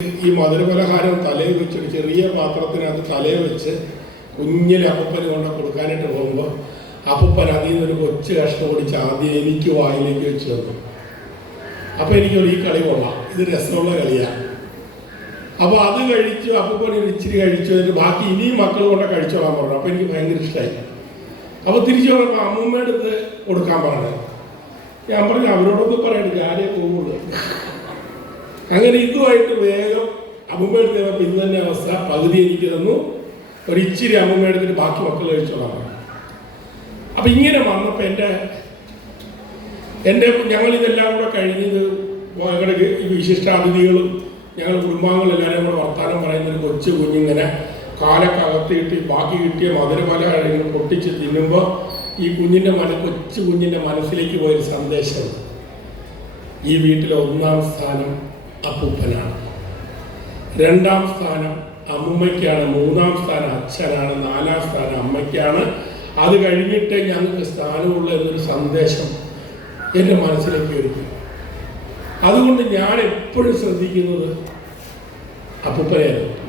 ഈ മധുരപലഹാരം തലയിൽ വെച്ചൊരു ചെറിയ പാത്രത്തിനകത്ത് തലയിൽ വെച്ച് കുഞ്ഞിലെ അപ്പൻ കൊണ്ട് കൊടുക്കാനായിട്ട് പോകുമ്പോൾ അപ്പൻ അതിൽ നിന്നൊരു കൊച്ചു കഷ്ണം ഓടിച്ച് ആദ്യം എനിക്ക് വായിലേക്ക് വെച്ച് തന്നു. അപ്പം എനിക്ക് ഈ കളി കൊള്ളാം. ഇത് രസമുള്ള കളിയാണ് അപ്പോൾ അത് കഴിച്ചു അപ്പൂപ്പൻ ഒരു ഇച്ചിരി കഴിച്ചു എന്നിട്ട് ബാക്കി ഇനിയും മക്കൾ കൊണ്ട് കഴിച്ചോളാൻ പറഞ്ഞു. അപ്പോൾ എനിക്ക് ഭയങ്കര ഇഷ്ടമായി അപ്പോൾ തിരിച്ചു പറഞ്ഞപ്പോൾ അമ്മൂമ്മയുടെ അടുത്ത് കൊടുക്കാൻ പറഞ്ഞു. ഞാൻ പറഞ്ഞു അവരോടൊന്നും പറയണ്ട പോകുള്ളൂ അങ്ങനെ ഇതുമായിട്ട് വേഗം അമ്മൂമ്മയുടെ തന്നപ്പോൾ ഇന്ന് അവസ്ഥ പകുതി എനിക്ക് തന്നു. ഒരു ഇച്ചിരി അമ്മൂമ്മ ബാക്കി മക്കൾ കഴിച്ചോളാം. അപ്പം ഇങ്ങനെ വന്നപ്പോൾ എന്റെ എന്റെ ഞങ്ങൾ ഇതെല്ലാം കൂടെ കഴിഞ്ഞത് ഞങ്ങളുടെ വിശിഷ്ടാതിഥികളും ഞങ്ങൾ കുടുംബാംഗങ്ങൾ എല്ലാവരും കൂടെ വർത്താനം പറയുന്ന ഒരു കൊച്ചു കുഞ്ഞിങ്ങനെ കാലൊക്കെ കിട്ടി ബാക്കി കിട്ടിയ മധുരപല കഴിഞ്ഞ് പൊട്ടിച്ച് തിന്നുമ്പോൾ ഈ കുഞ്ഞിന്റെ മന കൊച്ചു കുഞ്ഞിന്റെ മനസ്സിലേക്ക് പോയൊരു സന്ദേശം. ഈ വീട്ടിലെ ഒന്നാം സ്ഥാനം അപ്പൂപ്പനാണ്. രണ്ടാം സ്ഥാനം അമ്മയ്ക്കാണ് മൂന്നാം സ്ഥാനം അച്ഛനാണ് നാലാം സ്ഥാനം അമ്മയ്ക്കാണ്. അത് കഴിഞ്ഞിട്ട് ഞങ്ങൾക്ക് സ്ഥാനമുള്ള എന്നൊരു സന്ദേശം എന്റെ മനസ്സിലേക്ക് വരുത്തി അതുകൊണ്ട് ഞാൻ എപ്പോഴും ശ്രദ്ധിക്കുന്നത് അപ്പൂപ്പനെയായിരുന്നു